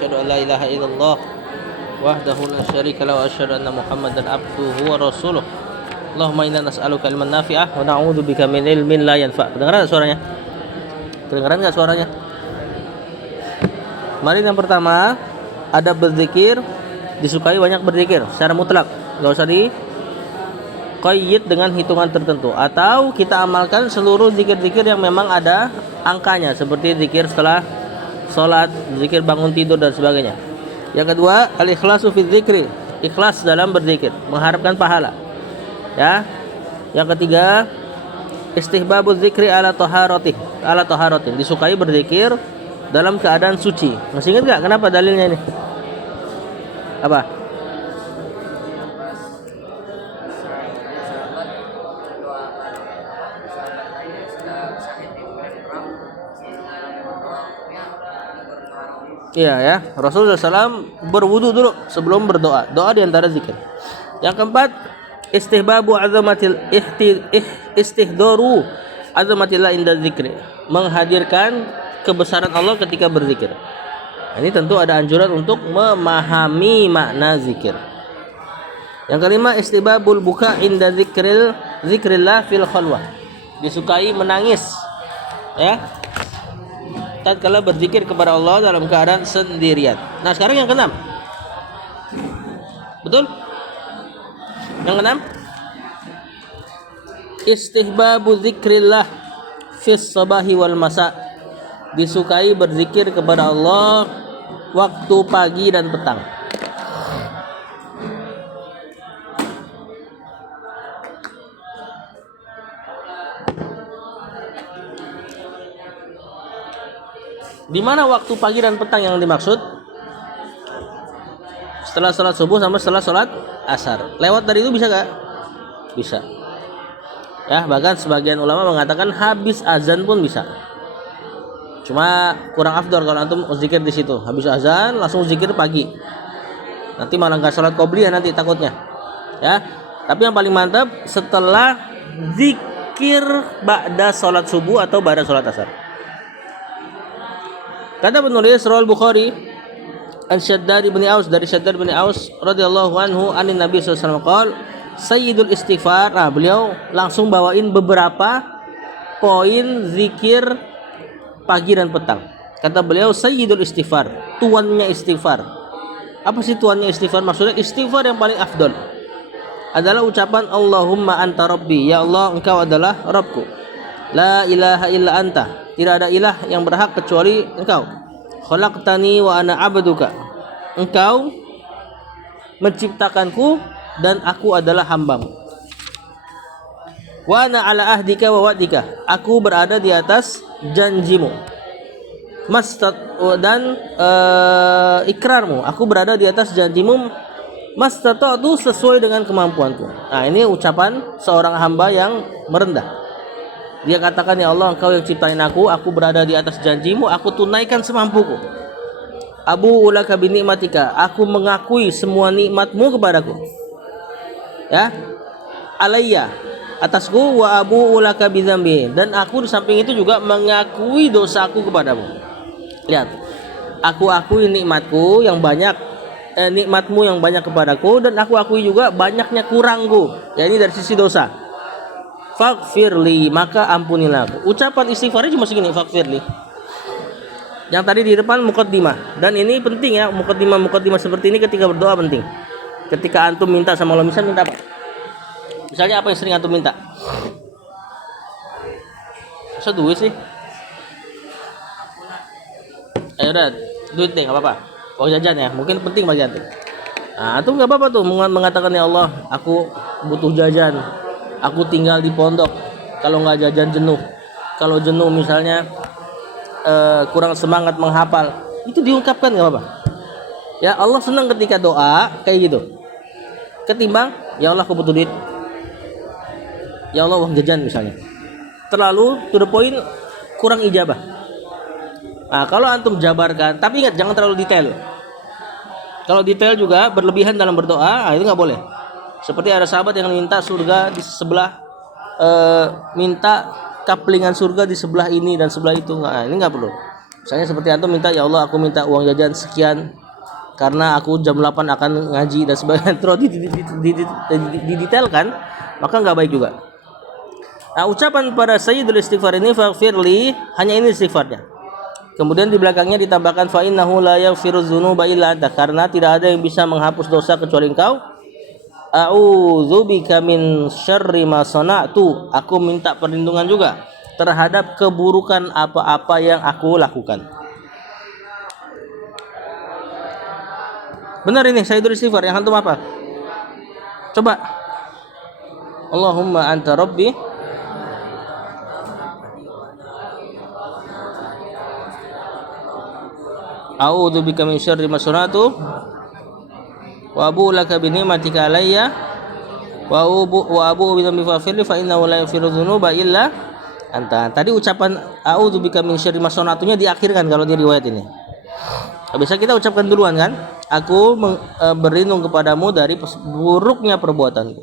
Asyhadu an la ilaha illallah wahdahu la syarika lahu wa asyhadu anna Muhammadan abduhu wa rasuluh. Allahumma inna nas'aluka ilman nafi'ah wa na'udzubika min ilmin la yanfa'. Kedengaran enggak suaranya? Kedengaran enggak suaranya? Mari yang pertama, adab berzikir, disukai banyak berzikir secara mutlak. Enggak usah diqayyid dengan hitungan tertentu, atau kita amalkan seluruh zikir-zikir yang memang ada angkanya, seperti zikir setelah salat, zikir bangun tidur dan sebagainya. Yang kedua, al-ikhlasu fi dzikri, ikhlas dalam berzikir, mengharapkan pahala. Ya. Yang ketiga, istihbabuz zikri ala taharatin, disukai berzikir dalam keadaan suci. Masih ingat enggak kenapa dalilnya ini? Apa? Iya ya, Rasulullah SAW berwudu dulu sebelum berdoa. Doa di antara zikir. Yang keempat, istihbabu istihdaru azamatillah inda zikri, menghadirkan kebesaran Allah ketika berzikir. Ini tentu ada anjuran untuk memahami makna zikir. Yang kelima, istihbabul buka inda zikrillah fil khalwah, disukai menangis ya tatkala berzikir kepada Allah dalam keadaan sendirian. Nah, sekarang yang keenam. Betul? Yang keenam, istihbabu zikrillah fis sabahi wal masa, disukai berzikir kepada Allah waktu pagi dan petang. Di mana waktu pagi dan petang yang dimaksud? Setelah sholat subuh sama setelah sholat asar. Lewat dari itu bisa gak? Bisa. Ya, bahkan sebagian ulama mengatakan habis azan pun bisa. Cuma kurang afdol kalau antum zikir di situ. Habis azan langsung zikir pagi. Nanti malah nggak sholat qobliyah nanti takutnya. Ya. Tapi yang paling mantap setelah zikir ba'da sholat subuh atau ba'da sholat asar. Kata penulis Rawal Bukhari an Shaddad bin Aus, dari Shaddad bin Aus radhiyallahu anhu anin Nabi sallallahu alaihi wasallam qol sayyidul istighfar. Nah, beliau langsung bawain beberapa poin zikir pagi dan petang. Kata beliau sayyidul istighfar, tuannya istighfar. Apa sih tuannya istighfar? Maksudnya istighfar yang paling afdol adalah ucapan Allahumma anta rabbi, ya Allah engkau adalah Rabbku. La ilaha illa anta, tidak ada ilah yang berhak kecuali engkau. Khalaqtani wa ana abduka, engkau menciptakanku dan aku adalah hambamu. Wa ana ala ahdika wa wa'dika, aku berada di atas janjimu. Dan ikrarmu, aku berada di atas janjimu. Mastata'tu, sesuai dengan kemampuanku. Nah, ini ucapan seorang hamba yang merendah. Dia katakan, ya Allah engkau yang ciptain aku berada di atas janjimu, aku tunaikan semampuku. Abu ulaka bi nikmatika, aku mengakui semua nikmatmu kepadaku. Ya. Alayya, atasku, wa abu ulaka bi dzambi, dan aku di samping itu juga mengakui dosaku kepadamu. Lihat. Aku akui nikmatku yang banyak, nikmatmu yang banyak kepadaku, dan aku akui juga banyaknya kurangku. Ya, ini dari sisi dosa. Faghfirli, maka ampunilah aku. Ucapan istighfarnya cuma segini, faghfirli. Yang tadi di depan muqaddimah, dan ini penting ya, muqaddimah seperti ini ketika berdoa penting. Ketika antum minta sama Allah, misalnya minta apa? Misalnya apa yang sering antum minta? Masa duit sih? Ayo udah, duit deh, nggak apa-apa. Uang jajan ya, mungkin penting bagi antum. Nah, antum nggak apa-apa tuh mengatakan, ya Allah, aku butuh jajan. Aku tinggal di pondok, kalau nggak jajan jenuh. Kalau jenuh misalnya kurang semangat menghafal, itu diungkapkan nggak apa-apa. Ya, Allah senang ketika doa kayak gitu. Ketimbang, ya Allah aku butuh duit, ya Allah uang jajan misalnya. Terlalu to the point, kurang ijabah. Nah, kalau antum jabarkan, tapi ingat jangan terlalu detail. Kalau detail juga berlebihan dalam berdoa, itu nggak boleh. Seperti ada sahabat yang minta surga di sebelah, minta kaplingan surga di sebelah ini dan sebelah itu. Nah, ini nggak perlu. Misalnya seperti antum minta, ya Allah aku minta uang jajan sekian karena aku jam 8 akan ngaji dan sebagainya. Terus didetailkan, maka nggak baik juga. Nah, ucapan pada Sayyidul Istighfar ini faghfirli, hanya ini istighfarnya. Kemudian di belakangnya ditambahkan fa innahu la yaghfiru dzunuba illa anta, karena tidak ada yang bisa menghapus dosa kecuali Engkau. A'udzubika min syarri ma sana'tu, aku minta perlindungan juga terhadap keburukan apa-apa yang aku lakukan. Benar ini Sayyidul Istighfar. Yang antum apa? Coba. Allahumma anta rabbi a'udzubika min syarri ma sana'tu wa abu'u laka bi ni'matika alayya wa abu'u bi dhanbi faghfirli fa innahu la yaghfiru dzunuba illa anta. Tadi ucapan a'udzubika min syarri ma sana'tunya diakhirkan kalau di riwayat ini. Bisa kita ucapkan duluan kan? Aku berlindung kepadamu dari buruknya perbuatanku.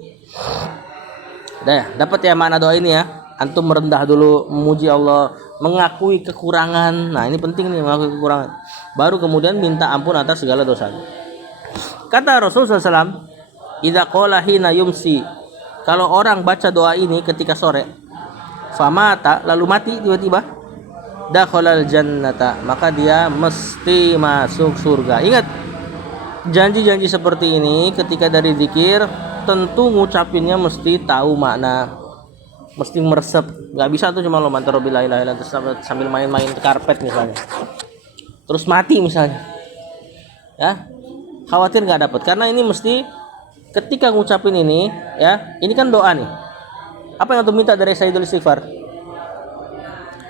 Dah, dapat ya makna doa ini ya. Antum merendah dulu, memuji Allah, mengakui kekurangan. Nah, ini penting nih, mengakui kekurangan. Baru kemudian minta ampun atas segala dosa. Kata Rasulullah SAW, idza qala hina yumsi, kalau orang baca doa ini ketika sore, famata, lalu mati tiba-tiba, dakhalal jannata, maka dia mesti masuk surga. Ingat, janji-janji seperti ini ketika dari zikir tentu ngucapinnya mesti tahu makna, mesti meresep. Nggak bisa tuh cuma lo mantra la ilaha illallah sambil main-main karpet misalnya, terus mati misalnya, ya khawatir nggak dapat. Karena ini mesti ketika ngucapin ini, ya ini kan doa nih. Apa yang untuk minta dari Sayyidul Istighfar?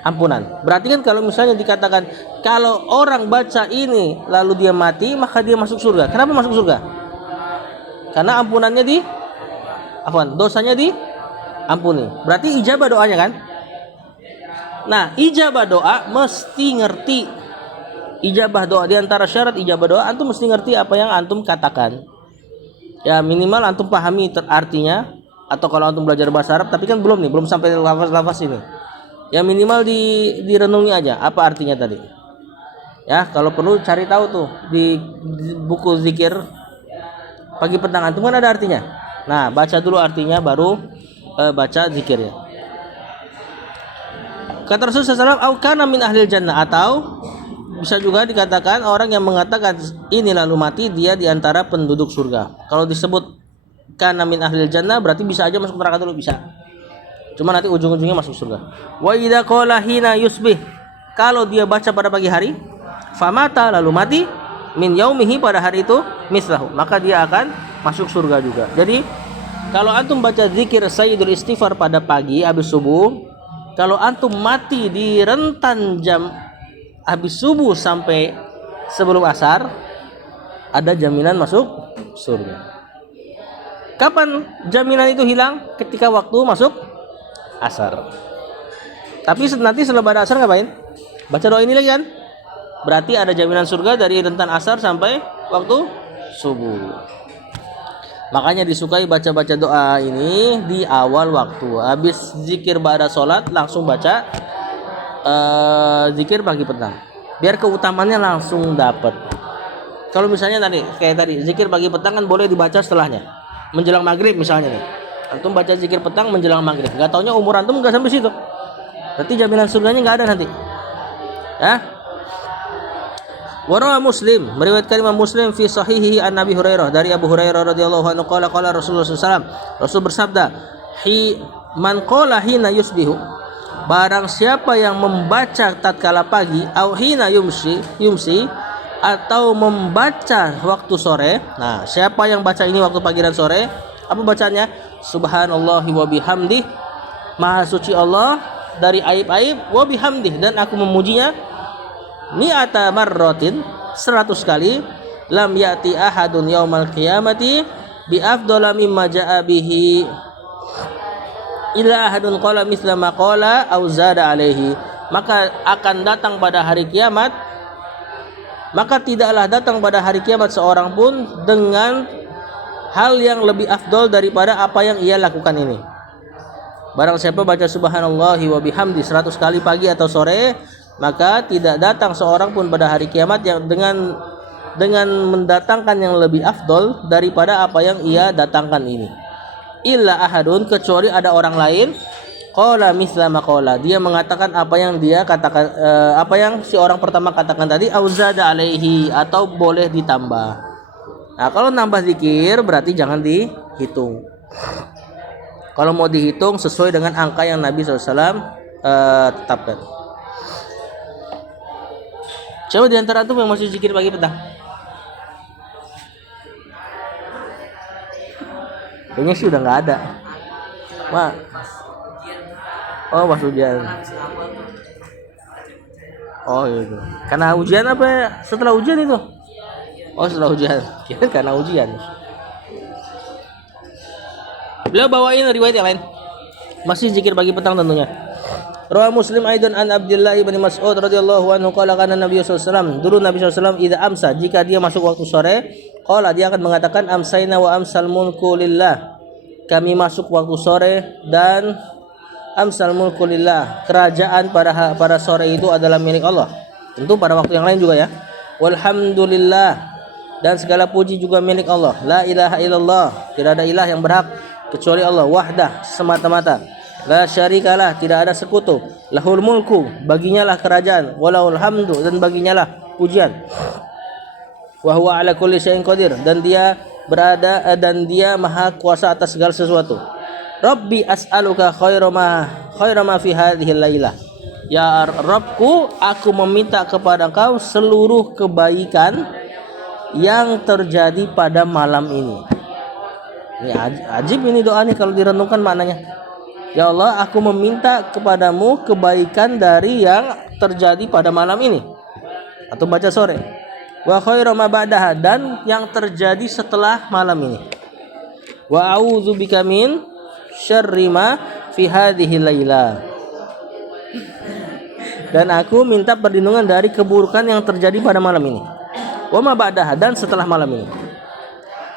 Ampunan. Berarti kan kalau misalnya dikatakan kalau orang baca ini lalu dia mati, maka dia masuk surga. Kenapa masuk surga? Karena ampunannya dosanya diampuni. Berarti ijabah doanya kan? Nah, ijabah doa mesti ngerti. Ijabah doa, di antara syarat ijabah doa antum mesti ngerti apa yang antum katakan. Ya minimal antum pahami artinya, atau kalau antum belajar bahasa Arab tapi kan belum sampai lafaz-lafaz ini. Ya minimal direnungi aja apa artinya tadi. Ya, kalau perlu cari tahu tuh di buku zikir pagi petang antum kan ada artinya. Nah, baca dulu artinya baru baca zikirnya. Kata Rasulullah SAW, au kana min ahlil jannah, atau bisa juga dikatakan orang yang mengatakan ini lalu mati, dia di antara penduduk surga. Kalau disebut kana min ahlil jannah berarti bisa aja masuk neraka dulu, bisa. Cuma nanti ujung-ujungnya masuk surga. Wa idza qala hina yusbih, kalau dia baca pada pagi hari, famata, lalu mati, min yaumihi, pada hari itu, mislahu, maka dia akan masuk surga juga. Jadi kalau antum baca zikir Sayyidul Istighfar pada pagi habis subuh, kalau antum mati di rentan jam habis subuh sampai sebelum asar, ada jaminan masuk surga. Kapan jaminan itu hilang? Ketika waktu masuk asar. Tapi nanti setelah asar ngapain? Baca doa ini lagi kan? Berarti ada jaminan surga dari rentan asar sampai waktu subuh. Makanya disukai baca-baca doa ini di awal waktu. Habis zikir ba'da sholat langsung baca zikir pagi petang. Biar keutamaannya langsung dapat. Kalau misalnya kayak tadi zikir pagi petang kan boleh dibaca setelahnya. Menjelang maghrib misalnya nih. Antum baca zikir petang menjelang maghrib. Gak taunya umur antum gak sampai situ. Berarti jaminan surganya gak ada nanti. Ya. Warawa Muslim, meriwayatkan Imam Muslim fi sahihihi an Nabi Hurairah, dari Abu Hurairah radhiyallahu anhu qala Rasulullah SAW, Rasul bersabda, man qala hina yusbihu, barang siapa yang membaca tatkala pagi, au hina yumsi, atau membaca waktu sore. Nah, siapa yang baca ini waktu pagi dan sore, apa bacanya? Subhanallahi wa bihamdih, maha suci Allah dari aib-aib, wa bihamdih, dan aku memujinya, mi'ata marratin, 100 kali, lam ya'ti ahadun yaumal qiyamati bi afdhala mimma ja'a bihi illa ahadun qala mithla ma qala aw zada alaihi, maka akan datang pada hari kiamat, maka tidaklah datang pada hari kiamat seorang pun dengan hal yang lebih afdol daripada apa yang ia lakukan ini. Barang siapa baca subhanallahi wa bihamdi 100 kali pagi atau sore, maka tidak datang seorang pun pada hari kiamat yang dengan mendatangkan yang lebih afdol daripada apa yang ia datangkan ini. Illa ahadun, kecuali ada orang lain, qala misla ma qala, dia mengatakan apa yang dia katakan, apa yang si orang pertama katakan tadi, auzada alaihi, atau boleh ditambah. Nah, kalau nambah zikir berarti jangan dihitung. Kalau mau dihitung sesuai dengan angka yang Nabi SAW tetapkan. Coba di antara antum yang masih zikir pagi petang. Kayaknya sih udah nggak ada. Wah. Oh, pas ujian. Oh itu. Karena ujian apa ya? Setelah ujian itu? Oh, setelah ujian. Kira karena ujian. Beliau bawain riwayat yang lain. Masih zikir pagi petang tentunya. Rawah Muslim aidan an Abdullah bin Mas'ud radhiyallahu anhu qala kana Nabi sallallahu alaihi wasallam, dulu Nabi sallallahu alaihi wasallam idza amsa, jika dia masuk waktu sore, qala, dia akan mengatakan amsayna wa amsal mulku lillah. Kami masuk waktu sore dan amsal mulku lillah, kerajaan pada sore itu adalah milik Allah. Tentu pada waktu yang lain juga ya. Walhamdulillah, dan segala puji juga milik Allah. La ilaha illallah, tidak ada ilah yang berhak kecuali Allah, wahdah, semata-mata. La syarikalah, tidak ada sekutu. Lahul mulku, baginya lah kerajaan. Walahul hamdu, dan baginya lah pujian. Wa huwa ala kulli syai'in qadir, dan dia maha kuasa atas segala sesuatu. Rabbi as'aluka khaira ma fi hadhihi lailah. Ya Rabbku, aku meminta kepada Engkau seluruh kebaikan yang terjadi pada malam ini. Ini ajib ini doa nih kalau direnungkan maknanya. Ya Allah, aku meminta kepadamu kebaikan dari yang terjadi pada malam ini, atau baca sore. Wa khairu ma ba'daha, dan yang terjadi setelah malam ini. Wa a'udzubika min syarri ma fi hadhihi laila, dan aku minta perlindungan dari keburukan yang terjadi pada malam ini. Wa ma ba'daha, dan setelah malam ini.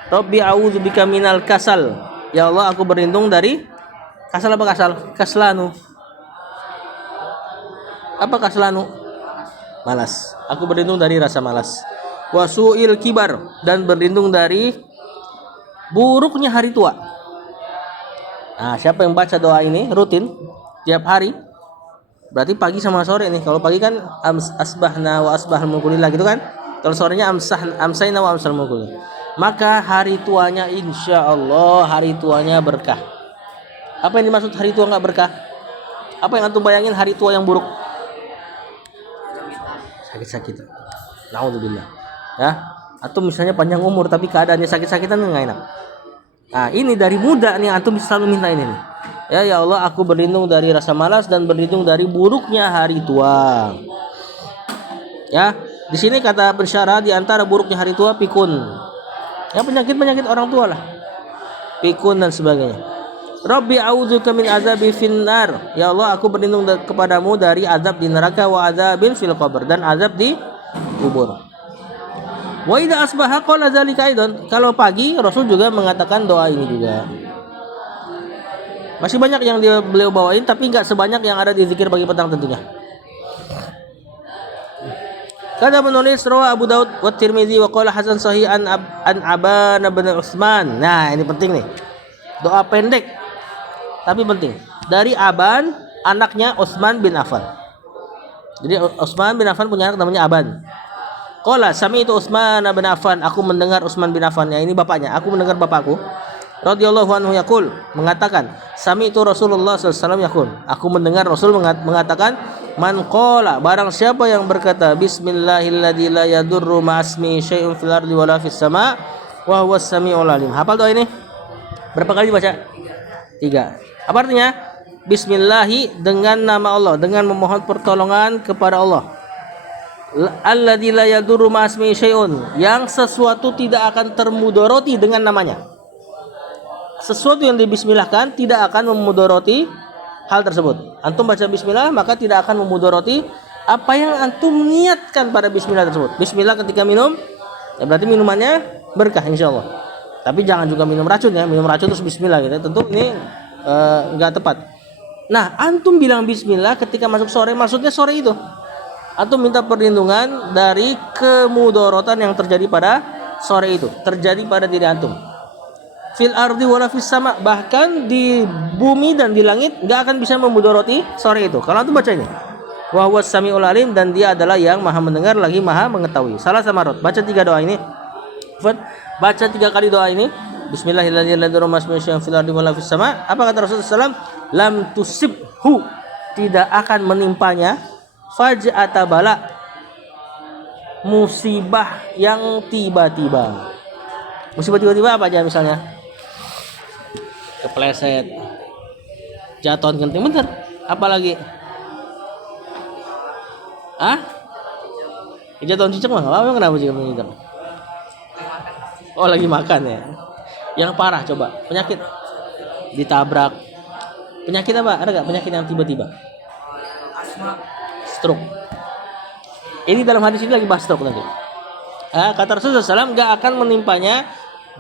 Rabbi a'udzubika minal kasal, ya Allah, aku berlindung dari kasal. Apa kasal? Kaslanu. Apa kaslanu? Malas. Aku berlindung dari rasa malas. Wasu'il kibar, dan berlindung dari buruknya hari tua. Nah, siapa yang baca doa ini rutin tiap hari, berarti pagi sama sore nih. Kalau pagi kan asbahna wa asbahal mulku lillah gitu kan. Kalau sorenya amsayna wa amsal mulku lillah. Maka hari tuanya insyaallah hari tuanya berkah. Apa yang dimaksud hari tua nggak berkah? Apa yang antum bayangin hari tua yang buruk? Sakit-sakit. Naudzubillah. Ya, atau misalnya panjang umur tapi keadaannya sakit-sakitan nggak enak. Nah, ini dari muda nih antum selalu minta ini nih. Ya Allah, aku berlindung dari rasa malas dan berlindung dari buruknya hari tua. Ya, di sini kata pensyarah di antara buruknya hari tua pikun. Ya, penyakit orang tua lah. Pikun dan sebagainya. Rabbi a'udzubika min azabi finnar, ya Allah, aku berlindung kepadamu dari azab di neraka, wa azabil fil qabr, dan azab di kubur. Wa idza asbaha qala dzalika aidan, kalau pagi Rasul juga mengatakan doa ini juga. Masih banyak yang beliau bawain tapi enggak sebanyak yang ada di zikir pagi petang tentunya. Kata penulis rawa Abu Daud wa Tirmizi wa qala hasan sahih an Aban bin Utsman. Nah, ini penting nih. Doa pendek tapi penting, dari Aban, anaknya Utsman bin Affan. Jadi Utsman bin Affan punya anak namanya Aban. Qala sami'tu Utsman bin Affan, aku mendengar Utsman bin Affan, ya ini bapaknya, aku mendengar bapakku radhiyallahu anhu yaqul, mengatakan sami'tu Rasulullah sallallahu alaihi wasallam yaqul, aku mendengar Rasul mengatakan, man qala, barang siapa yang berkata bismillahilladzi la yadurru ma'asmi syai'un fil ardi wala fis sama' wa huwas samiul alim. Hafal doa ini? Berapa kali dibaca? 3. Apa artinya? Bismillahi, dengan nama Allah, dengan memohon pertolongan kepada Allah. Alladzi la yadurru ma'asmi syai'un, yang sesuatu tidak akan termudoroti dengan namanya. Sesuatu yang dibismillahkan tidak akan memudoroti hal tersebut. Antum baca bismillah maka tidak akan memudoroti apa yang antum niatkan pada bismillah tersebut. Bismillah ketika minum, ya berarti minumannya berkah insyaallah. Tapi jangan juga minum racun ya, minum racun terus bismillah gitu. Tentu ini enggak tepat. Nah, antum bilang bismillah ketika masuk sore, maksudnya sore itu. Antum minta perlindungan dari kemudorotan yang terjadi pada sore itu, terjadi pada diri antum. Fil ardi wala fis sama, bahkan di bumi dan di langit enggak akan bisa memudoroti sore itu. Kalau antum baca ini, wa huwas samiul alim, dan dia adalah yang maha mendengar lagi maha mengetahui. Salah sama rot. Baca 3 doa ini. Baca 3 kali doa ini. Bismillahirrahmanirrahim. Fil ardi wala fis sama. Apa kata Rasulullah SAW? Lam tusibhu, tidak akan menimpanya faj'ata bala, musibah yang tiba-tiba. Musibah tiba-tiba apa aja misalnya? Kepleset, jatuh genting, bener. Apalagi? Jatuh cicak mah nggak apa-apa, kenapa juga cicak? Oh, lagi makan ya. Yang parah coba, penyakit, ditabrak. Penyakit apa? Ada nggak penyakit yang tiba-tiba? Stroke. Ini dalam hadis ini lagi bahas stroke nanti. Kata Rasulullah SAW, nggak akan menimpanya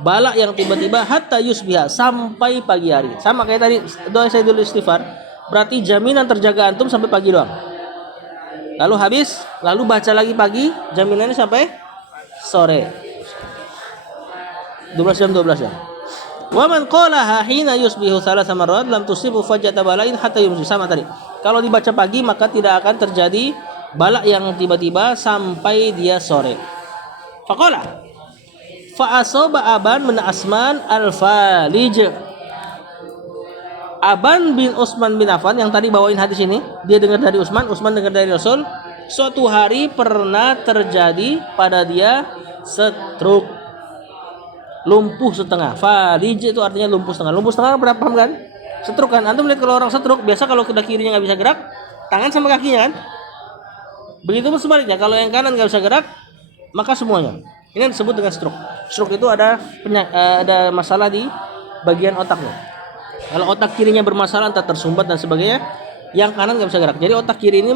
bala yang tiba-tiba hatta yusbiha, sampai pagi hari. Sama kayak tadi doa saya dulu istighfar, berarti jaminan terjaga antum sampai pagi doang. Lalu habis, lalu baca lagi pagi, jaminannya sampai sore. 12 jam. Wa man qalaha hina yusbihu thalatha marrat lam tusibu fajata balain hatta yumsi. Sama tadi. Kalau dibaca pagi maka tidak akan terjadi bala yang tiba-tiba sampai dia sore. Faqala fa asaba Aban bin Asman al-Falij. Aban bin Utsman bin Affan yang tadi bawain hadis ini, dia dengar dari Utsman dengar dari Rasul. Suatu hari pernah terjadi pada dia stroke, lumpuh setengah. Falij itu artinya lumpuh setengah. Lumpuh setengah berapa, paham kan? Stroke kan? Antum lihat kalau orang stroke, biasa kalau kaki kirinya nggak bisa gerak, tangan sama kakinya kan? Begitu pun sebaliknya, kalau yang kanan nggak bisa gerak, maka semuanya. Ini yang disebut dengan stroke. Stroke itu ada masalah di bagian otaknya. Kalau otak kirinya bermasalah, entah tersumbat dan sebagainya, yang kanan nggak bisa gerak. Jadi otak kiri ini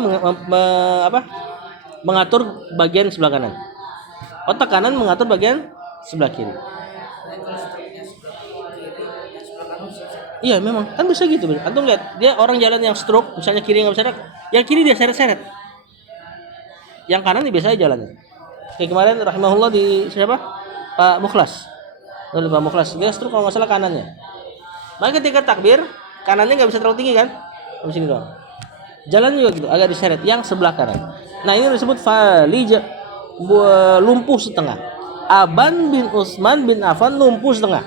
mengatur bagian sebelah kanan. Otak kanan mengatur bagian sebelah kiri. Iya memang, kan bisa gitu. Antum lihat, dia orang jalan yang stroke, misalnya kiri nggak bisa gerak, yang kiri dia seret-seret, yang kanan dia biasa jalannya. Kayak kemarin rahimahullah di siapa? Pak Mukhlas. Lalu Pak Mukhlas dia stroke kalau nggak salah kanannya. Maka ketika takbir, kanannya nggak bisa terlalu tinggi kan? Di sini doang. Jalan juga gitu, agak diseret yang sebelah kanan. Nah ini disebut falij, lumpuh setengah. Aban bin Utsman bin Affan lumpuh setengah.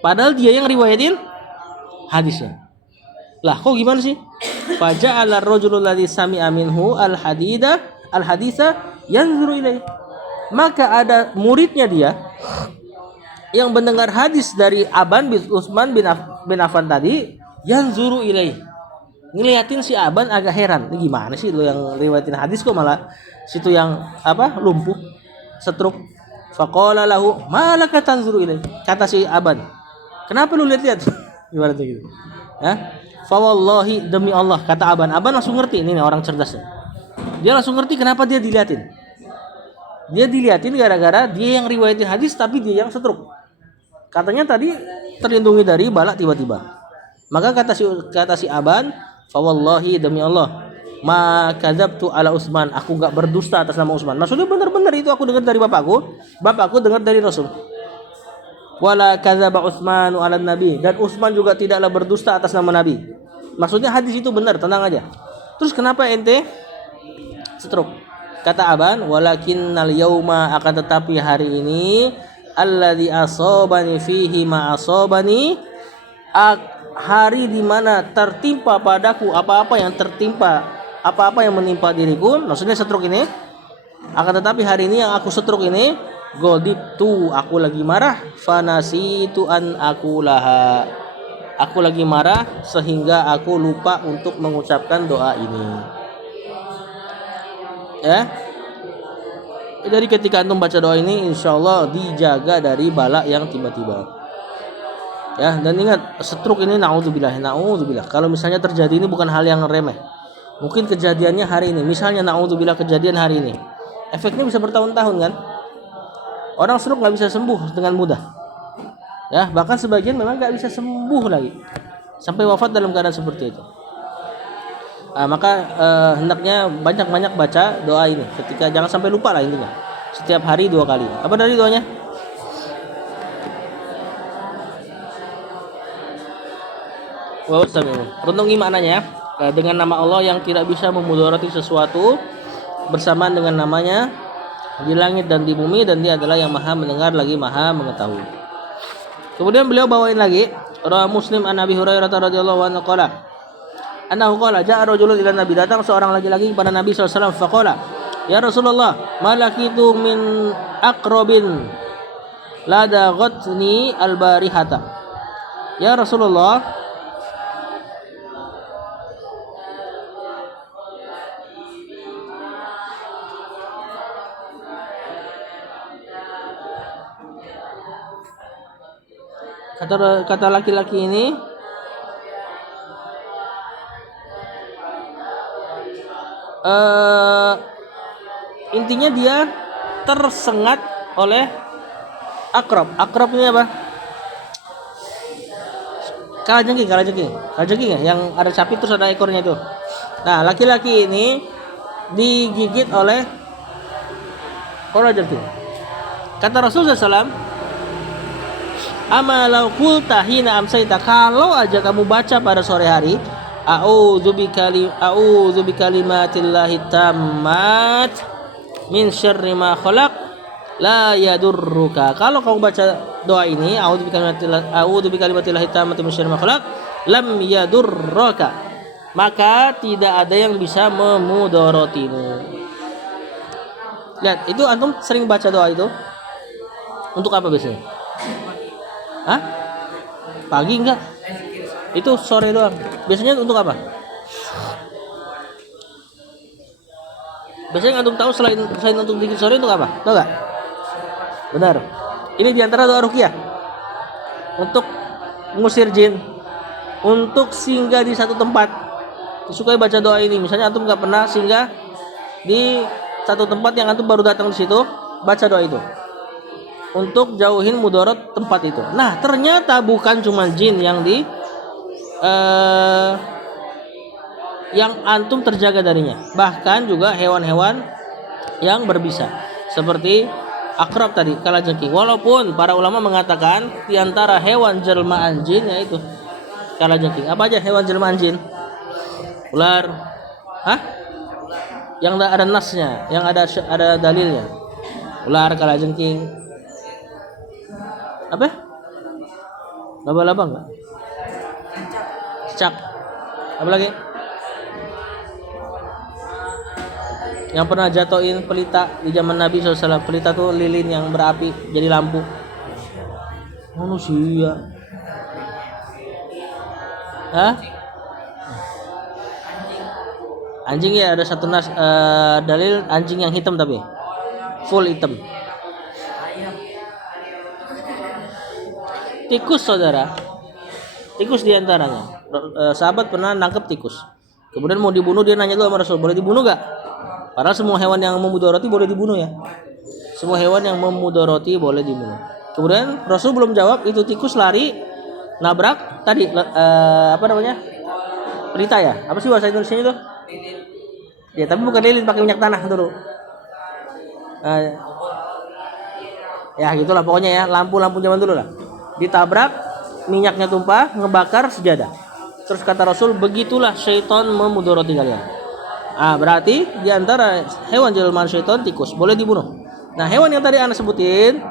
Padahal dia yang riwayatin hadisnya. Lah kok gimana sih? Faja'ala ar-rajulul ladzi sami'a minhu al-haditha yanzuru ilaihi. Maka ada muridnya dia yang mendengar hadis dari Aban bin Utsman bin Affan tadi, yanzuru ilaihi, ngeliatin si Aban agak heran, ini gimana sih lo yang riwayatin hadis kok malah situ yang lumpuh, stroke. Faqala lahu malaka tanzuru ilaihi, kata si Aban, kenapa lu lihat-lihat? Gimana tuh gitu? Fa wallahi, demi Allah, kata Aban langsung ngerti, ini orang cerdas. Dia langsung ngerti kenapa dia diliatin. Dia diliatin gara-gara dia yang riwayatin hadis tapi dia yang stroke. Katanya tadi terlindungi dari bala tiba-tiba. Maka kata si Aban, fa wallahi, demi Allah, ma kadzabtu ala Utsman, aku enggak berdusta atas nama Utsman. Maksudnya benar-benar itu aku dengar dari bapakku dengar dari Rasul. Wala kadzaba Utsmanu ala nabi, dan Utsman juga tidaklah berdusta atas nama Nabi. Maksudnya hadis itu benar, tenang aja. Terus kenapa ente stroke? Kata Aban, walakinnal yauma, akan tetapi hari ini, alladzi asobani fihi ma asobani, hari di mana tertimpa padaku apa-apa yang menimpa diriku, maksudnya stroke ini. Akan tetapi hari ini yang aku stroke ini, godibtu, aku lagi marah, fanasitu an aqulaha, aku lagi marah sehingga aku lupa untuk mengucapkan doa ini. Ya. Jadi ketika antum baca doa ini, insyaallah dijaga dari bala yang tiba-tiba. Ya, dan ingat, stroke ini naudzubillah. Kalau misalnya terjadi ini bukan hal yang remeh. Mungkin kejadiannya hari ini, misalnya naudzubillah kejadian hari ini, efeknya bisa bertahun-tahun kan? Orang stroke nggak bisa sembuh dengan mudah. Ya, bahkan sebagian memang nggak bisa sembuh lagi, sampai wafat dalam keadaan seperti itu. Maka hendaknya banyak-banyak baca doa ini ketika, jangan sampai lupa lah intinya. Setiap hari 2 kali. Apa dari doanya? Wa wassalamu. Renungi maknanya dengan nama Allah yang tidak bisa memudarati sesuatu, bersamaan dengan namanya di langit dan di bumi, dan dia adalah yang maha mendengar lagi maha mengetahui. Kemudian beliau bawain lagi Rawi Muslim an Abi Hurairah radhiyallahu anhu qala annahu qala ja'a rajulun ila Nabi, datang seorang laki-laki kepada Nabi sallallahu alaihi wasallam, faqala ya Rasulullah malakitu min aqrabin ladaghatni albarihata. Ya Rasulullah, kata laki-laki ini, intinya dia tersengat oleh akrab. Akrab ini apa? Kalajengking ya, yang ada sapi terus ada ekornya itu. Nah, laki-laki ini digigit oleh kalajengking. Kata Rasulullah SAW, amalau qulta hina amsayta, kalau aja kamu baca pada sore hari, a'udzu bikalimatillahi tammat min syarri ma khalaq la yadurruka. Kalau kamu baca doa ini, a'udzu bikalimatillahi tammat min syarri ma khalaq lam yadurruka, maka tidak ada yang bisa memudarotimu. Lihat, itu antum sering baca doa itu untuk apa biasanya? Hah? Pagi enggak? Itu sore doang. Biasanya untuk apa? Biasanya antum tahu selain untuk zikir sore untuk apa? Tahu enggak? Benar. Ini diantara doa ruqyah. Untuk mengusir jin, untuk singgah di satu tempat. Disukai baca doa ini. Misalnya antum enggak pernah singgah di satu tempat yang antum baru datang di situ, baca doa itu. Untuk jauhin mudarat tempat itu. Nah, ternyata bukan cuma jin yang yang antum terjaga darinya, bahkan juga hewan-hewan yang berbisa seperti akrab tadi, kalajengking. Walaupun para ulama mengatakan di antara hewan jelmaan jin yaitu kalajengking. Apa aja hewan jelmaan jin? Ular. Hah? Yang ada nasnya, yang ada dalilnya. Ular, kalajengking. Apa? Laba-laba enggak? Cicak. Apa lagi? Yang pernah jatuhin pelita di zaman Nabi SAW. Pelita tuh lilin yang berapi jadi lampu. Manusia. Hah? Anjing ya, ada satu dalil anjing yang hitam tapi full hitam. Tikus, saudara, tikus diantaranya. Sahabat pernah nangkep tikus, kemudian mau dibunuh, dia nanya dulu sama Rasul, boleh dibunuh gak? Padahal semua hewan yang memudarati boleh dibunuh ya. Semua hewan yang memudarati boleh dibunuh. Kemudian Rasul belum jawab, itu tikus lari nabrak tadi apa namanya? Pelita ya? Apa sih bahasa Indonesia itu? Ya, tapi bukan lilin, pakai minyak tanah dulu. Ya gitulah pokoknya ya, lampu-lampu zaman dulu lah. Ditabrak, minyaknya tumpah, ngebakar sejadah. Terus kata Rasul, begitulah syaitan memudarati kalian. Berarti diantara hewan jelmaan syaitan tikus, boleh dibunuh. Nah, hewan yang tadi anak sebutin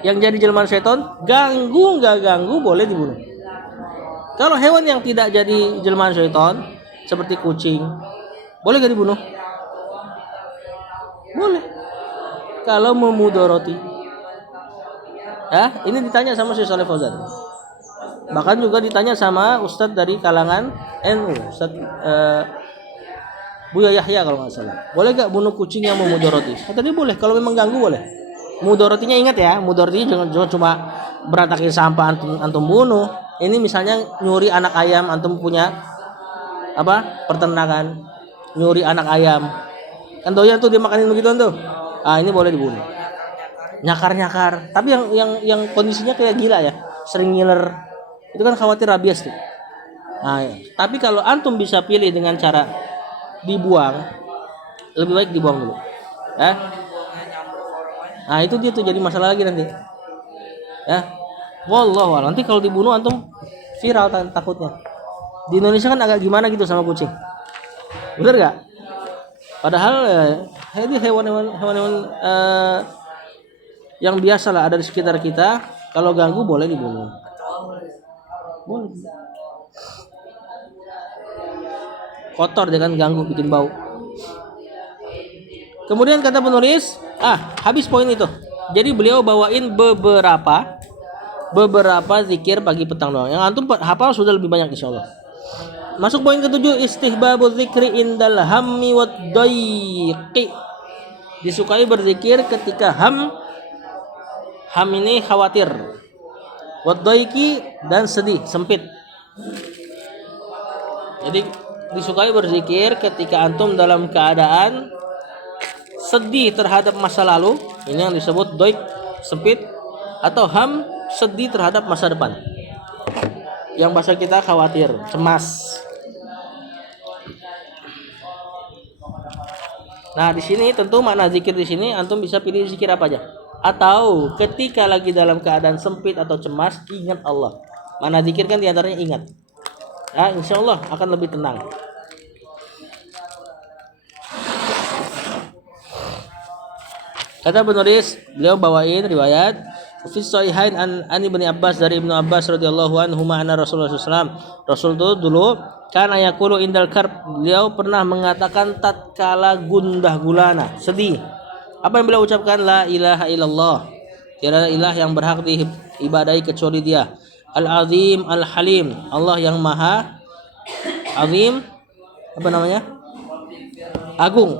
yang jadi jelmaan syaitan, ganggu nggak ganggu boleh dibunuh. Kalau hewan yang tidak jadi jelmaan syaitan seperti kucing, boleh gak dibunuh? Boleh. Kalau memudarati. Ini ditanya sama Syekh Shalih Fauzan. Bahkan juga ditanya sama ustadz dari kalangan NU, Ustadz Buya Yahya kalau nggak salah. Boleh gak bunuh kucing yang memudarati? Kata dia boleh, kalau memang ganggu boleh. Mudaratinya ingat ya, mudaratinya jangan cuma berantakin sampah antum bunuh. Ini misalnya nyuri anak ayam, antum punya peternakan, nyuri anak ayam. Kan doyan tuh dia makanin begituan tuh. Ini boleh dibunuh. Nyakar, tapi yang kondisinya kayak gila ya, sering ngiler, itu kan khawatir rabies tuh. Nah, tapi kalau antum bisa pilih dengan cara dibuang, lebih baik dibuang dulu. Ya. Nah, itu dia tuh jadi masalah lagi nanti. Ya. Wallahu a'lam. Nanti kalau dibunuh antum viral takutnya. Di Indonesia kan agak gimana gitu sama kucing. Bener gak? Padahal ini hewan-hewan yang biasa lah ada di sekitar kita. Kalau ganggu boleh dibunuh. Boleh. Kotor dia kan ganggu bikin bau. Kemudian kata penulis, habis poin itu. Jadi beliau bawain beberapa zikir pagi petang doang. Yang antum hafal sudah lebih banyak insyaallah. Masuk poin ke-7, istihbabul zikri indal hammi wad dayqi. Disukai berzikir ketika ham ini khawatir. Wad dayqi dan sedih, sempit. Jadi disukai berzikir ketika antum dalam keadaan sedih terhadap masa lalu, ini yang disebut dayq, sempit, atau ham, sedih terhadap masa depan. Yang bahasa kita khawatir, cemas. Nah, di sini tentu makna zikir di sini antum bisa pilih zikir apa aja. Atau ketika lagi dalam keadaan sempit atau cemas, ingat Allah. Makna zikir kan diantaranya ingat. Ya, insya Allah akan lebih tenang. Kata penulis, beliau bawain riwayat fi sahihain an Ibnu Abbas, dari Ibnu Abbas radhiyallahu anhu anna Rasulullah SAW. Rasul itu dulu kana yaqulu indal karb, beliau pernah mengatakan tatkala gundah gulana, sedih. Apa yang beliau ucapkan? La ilaha illallah. Tiada ilah yang berhak diibadahi kecuali Dia. Al-Azim Al-Halim, Allah yang Maha Azim, apa namanya? Agung.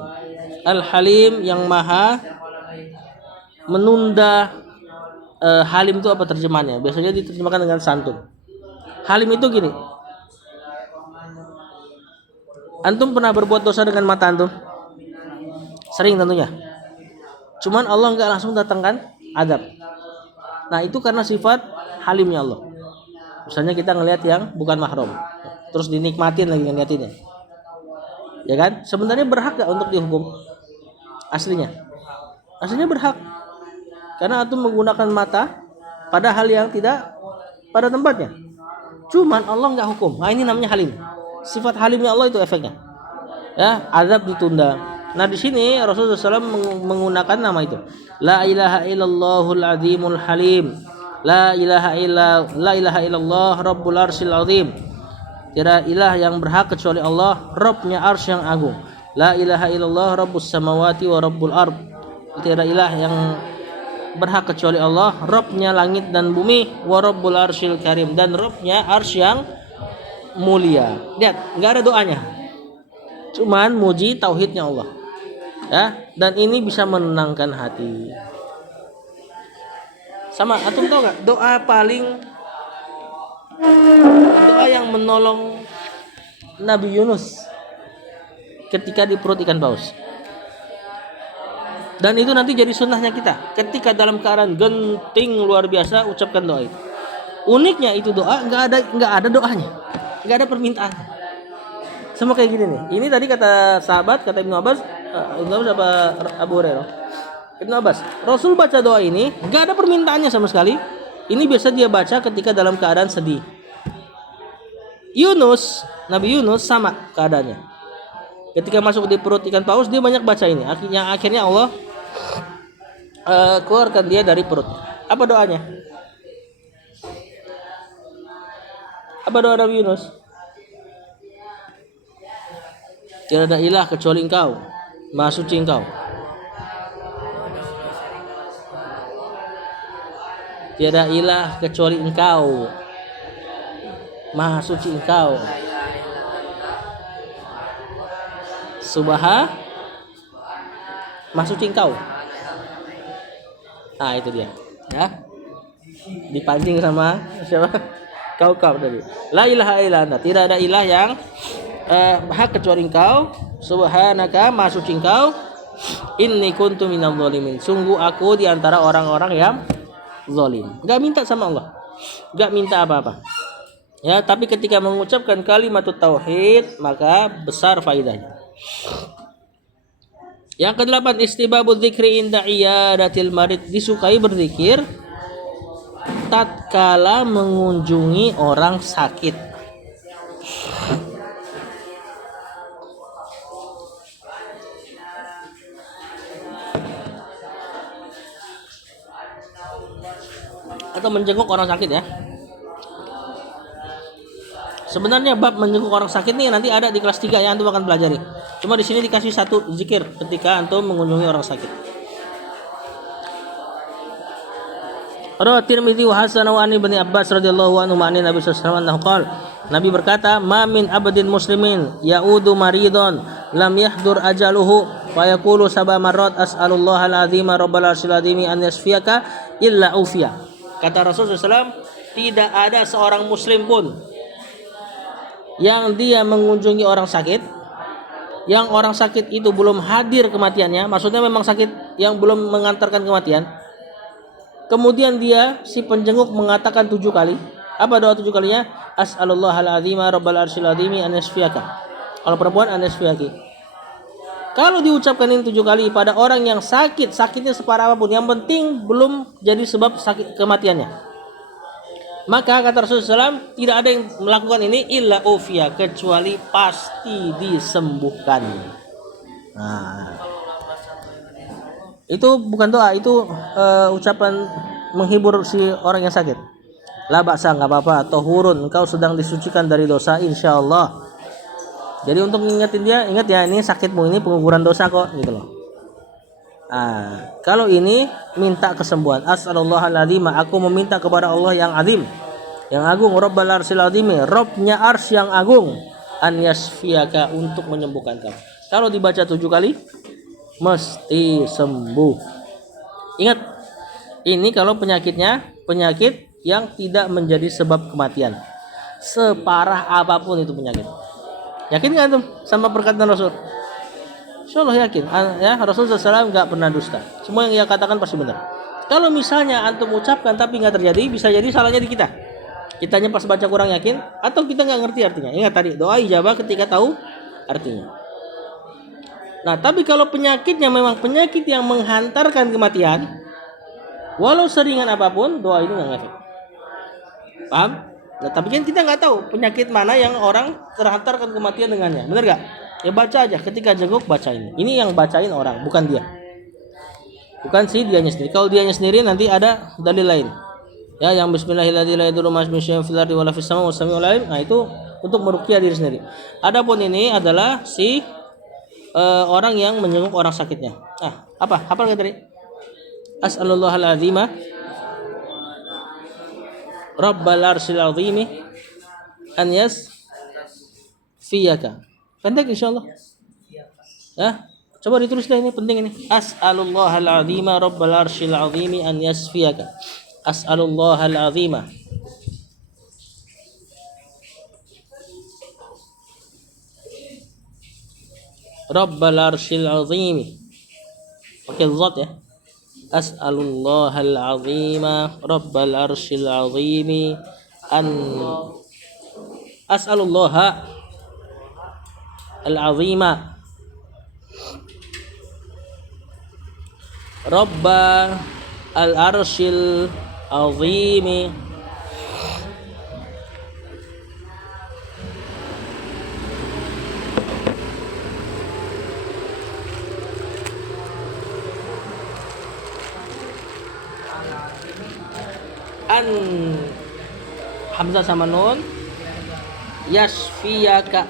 Al-Halim yang Maha menunda. Halim itu apa terjemahannya? Biasanya diterjemahkan dengan santun. Halim itu gini. Antum pernah berbuat dosa dengan mata antum? Sering tentunya. Cuman Allah enggak langsung datangkan azab. Nah, itu karena sifat halimnya Allah. Misalnya kita ngelihat yang bukan mahram, terus dinikmatin lagi ngeliatinnya. Ya kan? Sebenarnya berhak gak untuk dihukum? Aslinya berhak. Karena antum menggunakan mata pada hal yang tidak pada tempatnya. Cuman Allah enggak hukum. Nah, ini namanya halim. Sifat halimnya Allah itu efeknya. Ya, azab ditunda. Nah, di sini Rasulullah SAW menggunakan nama itu. La ilaha illallahul azimul halim. La ilaha illallah rabbul arsyil azim. Tiada ilah yang berhak kecuali Allah, Rabbnya arsy yang agung. La ilaha illallah rabbus samawati wa rabbul ard. Tiada ilah yang berhak kecuali Allah, Rabbnya langit dan bumi, wa rabbul arsyil karim, dan Rabbnya arsy yang mulia. Lihat, enggak ada doanya. Cuman muji tauhidnya Allah. Ya, dan ini bisa menenangkan hati. Sama, antum tahu enggak doa yang menolong Nabi Yunus ketika di perut ikan paus. Dan itu nanti jadi sunnahnya kita. Ketika dalam keadaan genting luar biasa, ucapkan doa itu. Uniknya itu doa enggak ada doanya. Enggak ada permintaannya. Sama kayak gini nih. Ini tadi kata sahabat, kata Ibnu Abbas apa Abu Hurairah. Ibnu Abbas, Rasul baca doa ini enggak ada permintaannya sama sekali. Ini biasa dia baca ketika dalam keadaan sedih. Nabi Yunus sama keadaannya. Ketika masuk di perut ikan paus, dia banyak baca ini. Akhirnya Allah keluarkan dia dari perut. Apa doanya? Apa doa Nabi Yunus? Tiada ilah kecuali Engkau, Maha Suci Engkau. Tiada ilah kecuali Engkau, Maha Suci Engkau. Maha Suci Engkau. Nah, itu dia. Ya. Dipancing sama siapa? Kau tadi. La ilaha illa anta. Tidak ada ilah yang hak kecuali Engkau. Subhanaka, Maha Suci Engkau. Inni kuntu minadz zalimin. Sungguh aku di antara orang-orang yang zalim. Enggak minta sama Allah. Enggak minta apa-apa. Ya, tapi ketika mengucapkan kalimat tauhid maka besar faedahnya. Yang kedelapan, istibabul dzikri inda iyadatil marid, disukai berzikir tatkala mengunjungi orang sakit. Atau menjenguk orang sakit ya. Sebenarnya bab menjenguk orang sakit nih nanti ada di kelas 3 yang antum akan pelajari. Cuma di sini dikasih satu zikir ketika antum mengunjungi orang sakit. Rawi Tirmidzi wa Hasan wa Ani bin Abbas radhiyallahu anhu ma'ani Nabi sallallahu alaihi wasallam. Nabi berkata, "Ma min abdin muslimin ya'udu maridon lam yahdur ajaluhu wa yaqulu sab'a marrat as'alullah al-azima rabbal arsyil azimi an yasfiyaka illa ufiya." Kata Rasulullah SAW, tidak ada seorang muslim pun yang dia mengunjungi orang sakit, yang orang sakit itu belum hadir kematiannya, maksudnya memang sakit yang belum mengantarkan kematian. Kemudian dia si penjenguk mengatakan 7 kali. Apa doa 7 kalinya? As'alullahal azima rabbal arsyil azimi an yasfiyaka. Kalau perempuan an yasfiyaki. Kalau diucapkan ini 7 kali pada orang yang sakit, sakitnya separah apapun, yang penting belum jadi sebab sakit kematiannya, maka kata Rasulullah SAW, tidak ada yang melakukan ini illa ufiya, kecuali pasti disembuhkan. Nah, itu bukan doa, itu ucapan menghibur si orang yang sakit. La ba'sa, nggak apa-apa, tahurun, engkau sedang disucikan dari dosa insyaallah. Jadi untuk ngingetin dia, ingat ya, ini sakitmu ini pengukuran dosa kok, gitu loh. Nah, kalau ini minta kesembuhan, as'alullahal azim, aku meminta kepada Allah yang azim, yang agung, rabbal arsyil azimi, Rabbnya arsy yang agung, an yasfiyaka, untuk menyembuhkan kamu. Kalau dibaca 7 kali mesti sembuh. Ingat, ini kalau penyakitnya penyakit yang tidak menjadi sebab kematian, separah apapun itu penyakit. Yakin nggak antum sama perkataan Rasul? Insyaallah yakin. Ya, Rasulullah SAW nggak pernah dusta. Semua yang ia katakan pasti benar. Kalau misalnya antum ucapkan tapi nggak terjadi, bisa jadi salahnya di kita. Kitanya pas baca kurang yakin, atau kita nggak ngerti artinya. Ingat tadi, doa ijabah ketika tahu artinya. Nah, tapi kalau penyakitnya memang penyakit yang menghantarkan kematian, walau seringan apapun, doa itu nggak ngefek. Paham? Nah, tapi kan kita nggak tahu penyakit mana yang orang terhantarkan kematian dengannya, benar nggak? Ya baca aja, ketika jenguk baca ini. Ini yang bacain orang, bukan dia, bukan si dianya sendiri. Kalau dianya sendiri nanti ada dalil lain. Ya, yang bismillahirrahmanirrahim. Nah, itu untuk meruqyah diri sendiri. Adapun ini adalah si orang yang menjenguk orang sakitnya. Apa? Hafal nggak tadi? As'alullahal azima rabbal arsyil azimi an yasfiyaka. Pendek insyaallah. Ya, coba ditulis deh, ini penting ini. As'alullahal azima rabbal arsyil azimi an yasfiyaka. As'alullahal azima rabbal arsyil azimi. Pakai zat ya. As'alullahal azima rabbal arsyil azimi an as'alullaha al-azima rabbal arsyil azimi an, hamzah sama nun, yasfiyaka,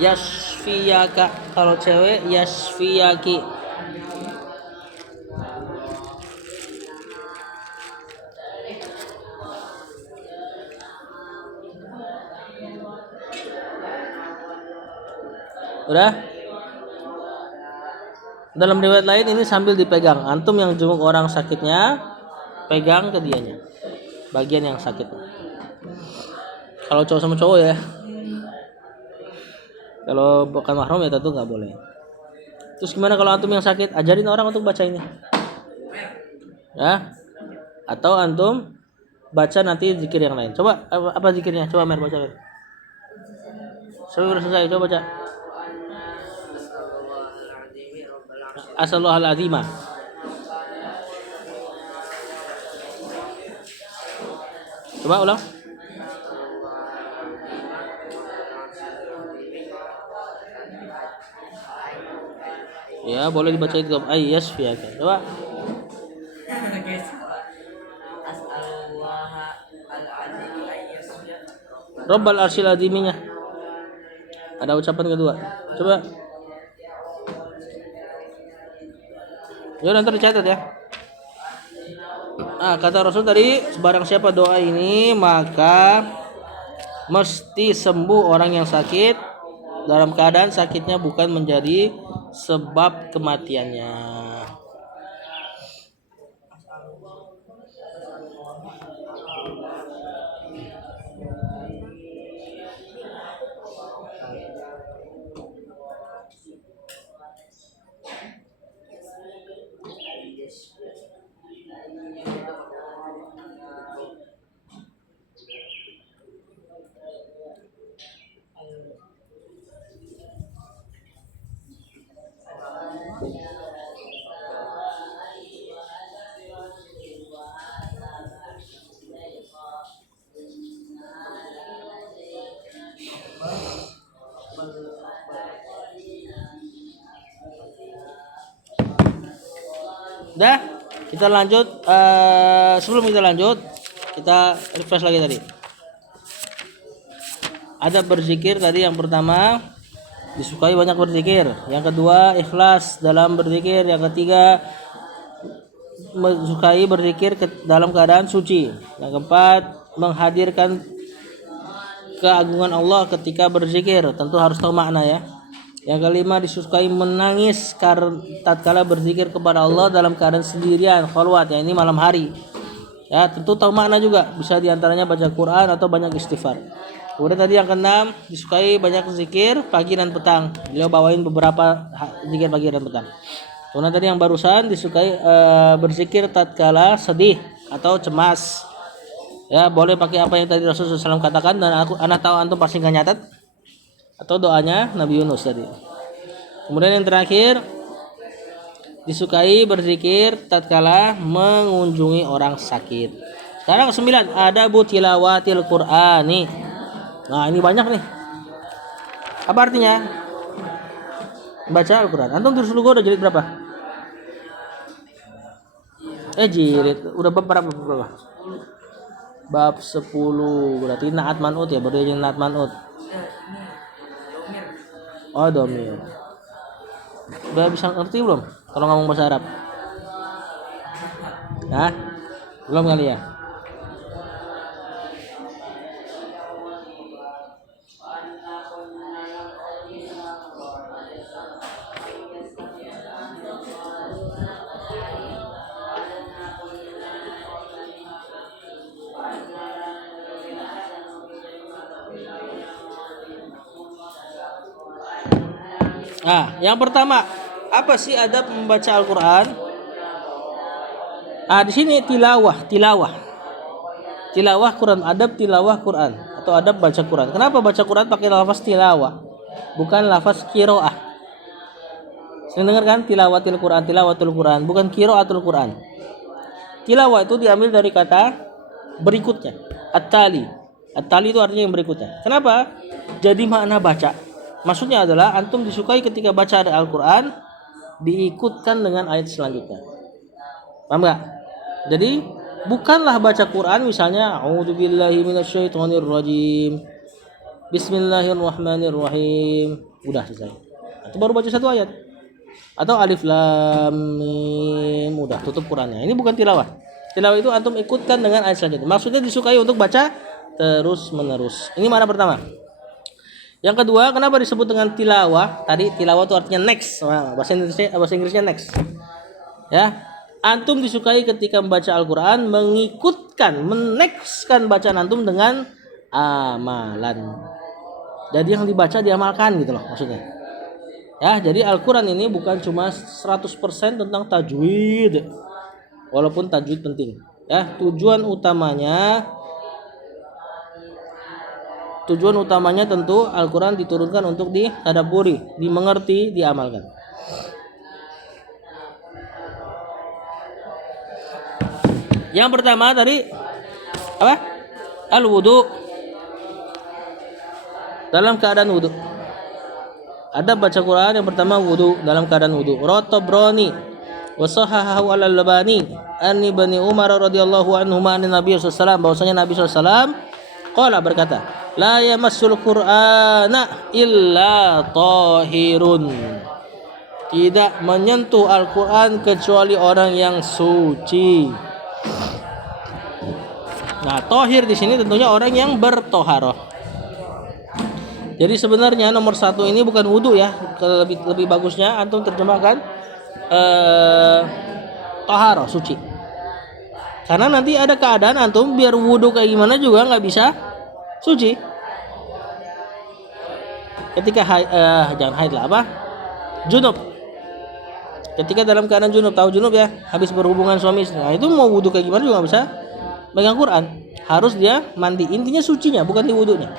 yasfiyaka, kalau cewek yasfiyaki. Udah? Dalam riwayat lain ini sambil dipegang. Antum yang jenguk orang sakitnya, pegang ke dianya, bagian yang sakit. Kalau cowok sama cowok ya. Kalau bukan mahram ya tentu nggak boleh. Terus gimana kalau antum yang sakit? Ajarin orang untuk baca ini. Ya. Atau antum baca nanti zikir yang lain. Coba apa zikirnya? Coba Mer baca Mer. Sampai udah selesai, coba baca. Asallahu azimah. Coba ulang. Ya, boleh dibaca itu. Ayas fiaka. Coba. Rabbal arsyil aziminya. Ada ucapan kedua. Coba. Ya nanti dicatat ya. Kata Rasul tadi, barang siapa doa ini maka mesti sembuh orang yang sakit dalam keadaan sakitnya bukan menjadi sebab kematiannya. Dah, kita lanjut. Sebelum kita lanjut, kita refresh lagi tadi. Ada berzikir tadi, yang pertama disukai banyak berzikir, yang kedua ikhlas dalam berzikir, yang ketiga menyukai berzikir dalam keadaan suci, yang keempat menghadirkan keagungan Allah ketika berzikir, tentu harus tahu makna ya. Yang kelima disukai menangis tatkala berzikir kepada Allah dalam keadaan sendirian, khalwat, ya ini malam hari. Ya, tentu tahu makna juga, bisa diantaranya baca Quran atau banyak istighfar. Kemudian tadi yang keenam disukai banyak zikir pagi dan petang. Beliau bawain beberapa zikir pagi dan petang. Kemudian tadi yang barusan disukai berzikir tatkala sedih atau cemas. Ya, boleh pakai apa yang tadi Rasulullah SAW katakan, dan anak tahu antum pasti nggak nyatat. Atau doanya Nabi Yunus tadi. Kemudian yang terakhir disukai berzikir tatkala mengunjungi orang sakit. Sekarang 9, ada tilawatil Qur'ani. Nah, ini banyak nih. Apa artinya? Baca Al-Qur'an. Antum terus dulu udah jilid berapa? Jilid udah berapa? Bab 10. Berarti Na'at Man'ut ya, baru yang Na'at Man'ut. Oh, domir. Udah bisa ngerti belum kalau ngomong bahasa Arab? Hah? Belum kali ya? Yang pertama, apa sih adab membaca Al-Qur'an? Di sini tilawah Quran, adab tilawah Quran atau adab baca Quran. Kenapa baca Quran pakai lafaz tilawah, bukan lafaz qiraah? Sering dengar kan tilawatul Quran, bukan qiraatul Quran. Tilawah itu diambil dari kata berikutnya, at-tali. At-tali itu artinya yang berikutnya. Kenapa? Jadi makna baca. Maksudnya adalah antum disukai ketika baca Al-Quran diikutkan dengan ayat selanjutnya. Paham gak? Jadi bukanlah baca Quran misalnya a'udzubillahi minasyaitonirrajim, bismillahirrahmanirrahim, udah selesai. Atau baru baca satu ayat. Atau alif lam mim, udah tutup Qurannya. Ini bukan tilawah. Tilawah itu antum ikutkan dengan ayat selanjutnya. Maksudnya disukai untuk baca terus menerus. Ini makna pertama. Yang kedua, kenapa disebut dengan tilawah? Tadi tilawah itu artinya next. Bahasa Inggrisnya next. Ya. Antum disukai ketika membaca Al-Qur'an menextkan bacaan antum dengan amalan. Jadi yang dibaca diamalkan gitu loh maksudnya. Ya, jadi Al-Qur'an ini bukan cuma 100% tentang tajwid. Walaupun tajwid penting. Ya, tujuan utamanya tentu Al-Qur'an diturunkan untuk ditadabburi, dimengerti, diamalkan. Yang pertama tadi apa? Al-wudu, dalam keadaan wudu. Ada baca Quran yang pertama wudu, dalam keadaan wudu. Rotobroni wa sahahahu al-Albani an Ibni Umar radhiyallahu anhuma an Nabi sallallahu alaihi wasallam, bahwasanya Nabi sallallahu alaihi wasallam qala, berkata, la yamassul Qur'ana illa tahirun. Tidak menyentuh Al-Qur'an kecuali orang yang suci. Nah, tohir di sini tentunya orang yang bertoharoh. Jadi sebenarnya nomor satu ini bukan wudhu ya. Lebih bagusnya antum terjemahkan toharoh, suci. Karena nanti ada keadaan antum biar wudhu kayak gimana juga nggak bisa suci. Ketika jangan haid lah, apa? Junub. Ketika dalam keadaan junub, tahu junub ya, habis berhubungan suami istri. Nah, itu mau wudhu kayak gimana juga nggak bisa megang Quran. Harus dia mandi. Intinya sucinya, bukan di wudhunya.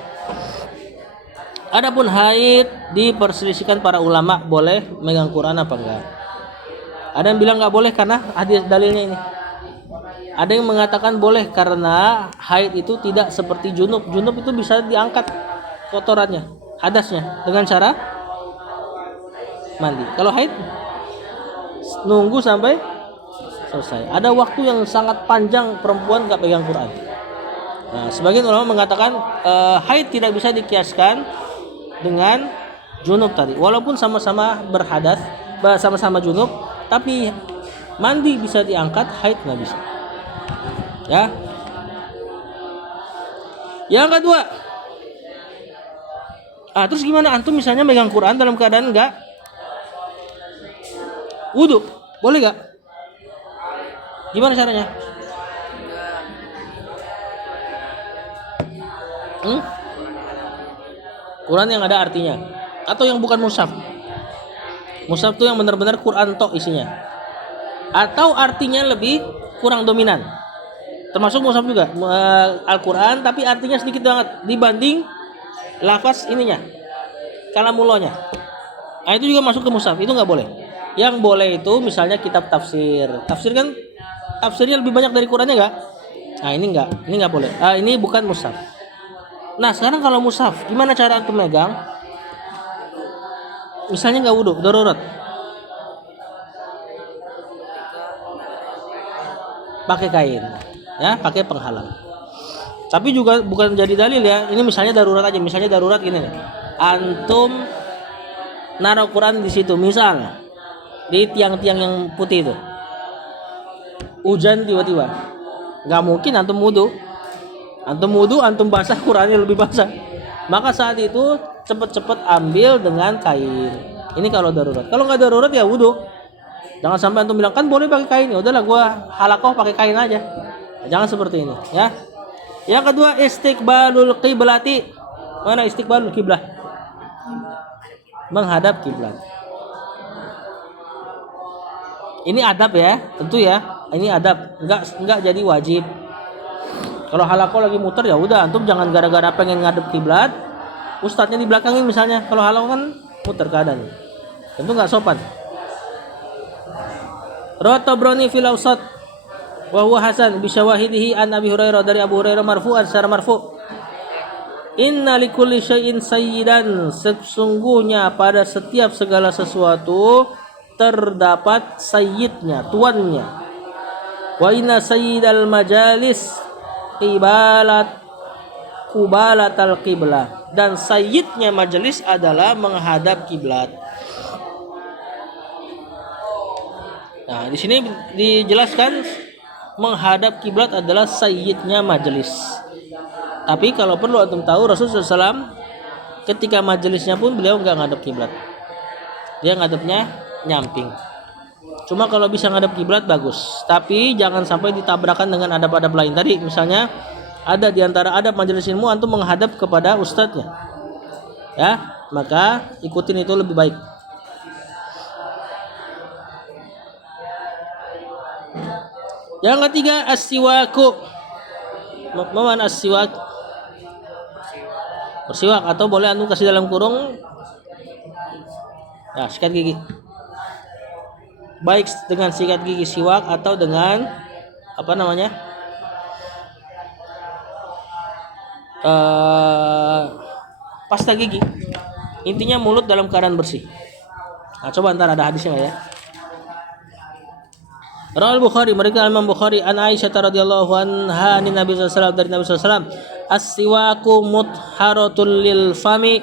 Adapun haid diperselisihkan para ulama boleh megang Quran apa enggak. Ada yang bilang nggak boleh karena hadis dalilnya ini. Ada yang mengatakan boleh karena haid itu tidak seperti junub. Junub itu bisa diangkat kotorannya, hadasnya dengan cara mandi. Kalau haid nunggu sampai selesai. Ada waktu yang sangat panjang perempuan nggak pegang Quran. Nah, sebagian ulama mengatakan haid tidak bisa dikiaskan dengan junub tadi. Walaupun sama-sama berhadas, sama-sama junub, tapi mandi bisa diangkat, haid nggak bisa. Ya. Yang kedua, terus gimana antum misalnya megang Quran dalam keadaan nggak wudu, boleh nggak? Gimana caranya? Quran yang ada artinya atau yang bukan mushaf. Mushaf itu yang benar-benar Quran tok isinya. Atau artinya lebih kurang dominan. Termasuk mushaf juga, Al-Quran tapi artinya sedikit banget dibanding lafaz ininya, kalamullahnya. Nah, itu juga masuk ke mushaf, itu nggak boleh. Yang boleh itu misalnya kitab tafsir. Tafsir kan tafsirnya lebih banyak dari Qurannya nggak? Nah, ini nggak boleh. Ini bukan mushaf. Nah, sekarang kalau mushaf, gimana cara antum megang? Misalnya nggak wudhu, darurat. Pakai kain, ya, pakai penghalang. Tapi juga bukan jadi dalil ya. Ini misalnya darurat aja. Misalnya darurat gini nih. Antum naruh Quran di situ, misal di tiang-tiang yang putih itu. Hujan tiba-tiba. Nggak mungkin antum wudhu. Antum basah, Qurannya lebih basah. Maka saat itu cepet-cepet ambil dengan kain. Ini kalau darurat. Kalau nggak darurat ya wudhu. Jangan sampai antum bilang kan boleh pakai kain. Ya udahlah, gua halakoh pakai kain aja. Jangan seperti ini, ya. Yang kedua, istiqbalul qiblati. Mana istiqbalul qiblah? Menghadap kiblat. Ini adab ya, tentu ya. Ini adab, enggak jadi wajib. Kalau halakoh lagi muter ya udah, antum jangan gara-gara pengen ngadep kiblat, ustadznya di belakangin misalnya. Kalau halakoh kan muter keadaan. Tentu enggak sopan. Rotobroni fil awsat wa huwa hasan bi syawahidihi an Abi Hurairah, dari Abu Hurairah marfu'an secara marfu'. Inna likulli syai'in sayyidan, sesungguhnya pada setiap segala sesuatu terdapat sayyidnya, tuannya. Wa inna sayyidal majalis qibalatal qiblah, dan sayyidnya majelis adalah menghadap kiblat. Nah, di sini dijelaskan menghadap kiblat adalah sayyidnya majelis. Tapi kalau perlu antum tahu, Rasulullah SAW ketika majelisnya pun beliau nggak ngadep kiblat. Dia ngadepnya nyamping. Cuma kalau bisa ngadep kiblat bagus. Tapi jangan sampai ditabrakan dengan adab-adab lain. Tadi misalnya ada di antara adab majelis ilmu antum menghadap kepada ustadznya. Ya, maka ikutin itu lebih baik. Yang ketiga as-siwaku. Mana as-siwak? Bersiwak atau boleh antum kasih dalam kurung. Ya, sikat gigi. Baik dengan sikat gigi siwak atau dengan apa namanya? Pasta gigi. Intinya mulut dalam keadaan bersih. Nah, coba ntar ada hadisnya nggak ya? Rawal Bukhari, mereka Imam Bukhari an Aisyah radhiyallahu anha ani Nabi sallallahu dari Nabi sallallahu as-siwaku muthharatul lil fami.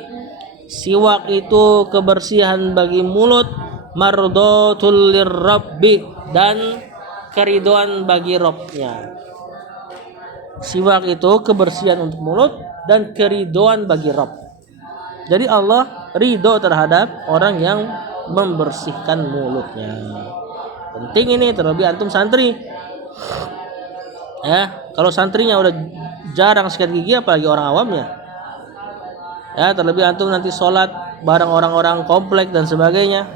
Siwak itu kebersihan bagi mulut, mardatul lirabbi, dan keridoan bagi Rabbnya. Siwak itu kebersihan untuk mulut dan keridoan bagi Rabb. Jadi Allah ridho terhadap orang yang membersihkan mulutnya. Penting ini, terlebih antum santri. Ya, kalau santrinya udah jarang sikat gigi apalagi orang awamnya. Ya, terlebih antum nanti sholat bareng orang-orang komplek dan sebagainya.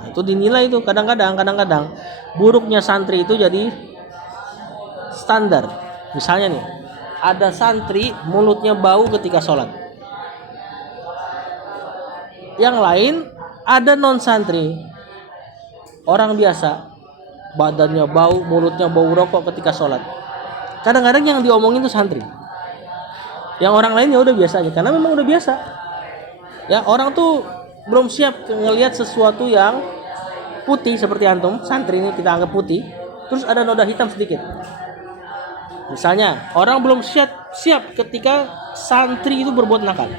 Nah, itu dinilai itu kadang-kadang buruknya santri itu jadi standar. Misalnya nih, ada santri mulutnya bau ketika sholat. Yang lain ada non santri, orang biasa, badannya bau, mulutnya bau rokok ketika sholat. Kadang-kadang yang diomongin itu santri. Yang orang lain ya udah biasa aja, karena memang udah biasa. Ya, orang tuh belum siap ngelihat sesuatu yang putih seperti antum, santri ini kita anggap putih, terus ada noda hitam sedikit. Misalnya, orang belum siap ketika santri itu berbuat nakal.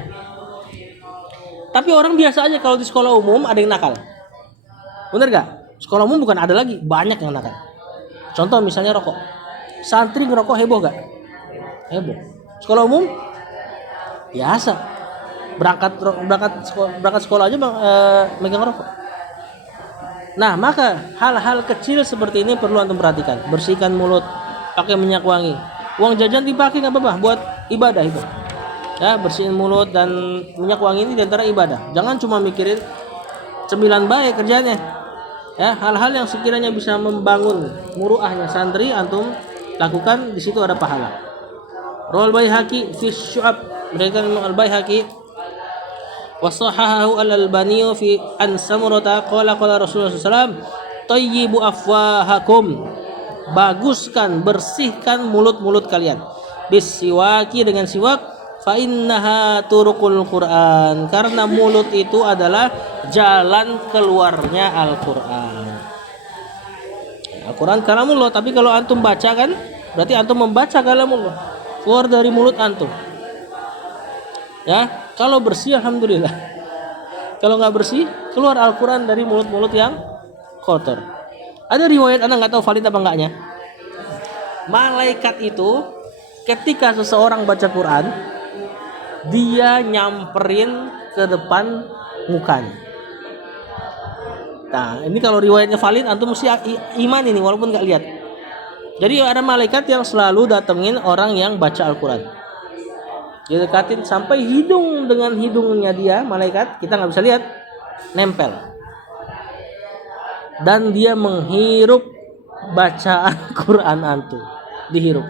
Tapi orang biasa aja kalau di sekolah umum ada yang nakal. Bener gak? Sekolah umum bukan ada lagi, banyak yang nakal. Contoh misalnya rokok. Santri ngerokok heboh gak? Heboh. Sekolah umum biasa. Berangkat sekolah aja megang rokok. Nah, maka hal-hal kecil seperti ini perlu antum perhatikan. Bersihkan mulut, pakai minyak wangi. Uang jajan dipakai enggak apa-apa buat ibadah itu. Ya, bersihin mulut dan minyak wangi ini diantara ibadah. Jangan cuma mikirin cemilan baik kerjanya. Ya, hal-hal yang sekiranya bisa membangun muruahnya santri antum lakukan, di situ ada pahala. Rawal Baihaqi fi Syu'ab, mereka Imam Al-Baihaqi wa sahahahu Al-Albani fi an Samurata qala Rasulullah sallallahu alaihi wasallam tayyibu afwahakum, baguskan, bersihkan mulut-mulut kalian bisiwaki, dengan siwak, fa innaha turuqul Quran, karena mulut itu adalah jalan keluarnya Al-Quran. Al-Quran kalamullah, tapi kalau antum baca kan berarti antum membaca kalamullah, keluar dari mulut antum. Ya, kalau bersih alhamdulillah. Kalau nggak bersih, keluar Al-Quran dari mulut-mulut yang kotor. Ada riwayat, anda nggak tahu valid apa enggaknya. Malaikat itu ketika seseorang baca Quran, dia nyamperin ke depan mukanya. Nah, ini kalau riwayatnya valid, antum mesti iman ini walaupun nggak lihat. Jadi ada malaikat yang selalu datengin orang yang baca Al-Quran. Dia dekatin sampai hidung dengan hidungnya dia, malaikat, kita nggak bisa lihat, nempel. Dan dia menghirup bacaan Quran antum, dihirup.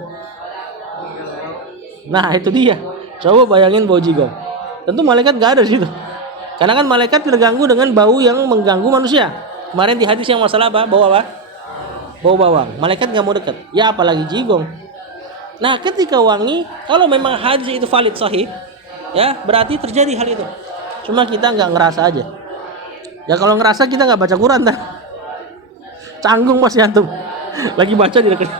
Nah, itu dia. Coba bayangin bau jigong. Tentu malaikat nggak ada di situ. Karena kan malaikat terganggu dengan bau yang mengganggu manusia. Kemarin di hadis yang masalah apa? Bau apa? Bau bawang. Malaikat nggak mau dekat. Ya apalagi jigong. Nah, ketika wangi, kalau memang hadis itu valid sahih, ya berarti terjadi hal itu. Cuma kita nggak ngerasa aja. Ya kalau ngerasa kita nggak baca Quran dah. Canggung masih antum. Lagi baca di dekat.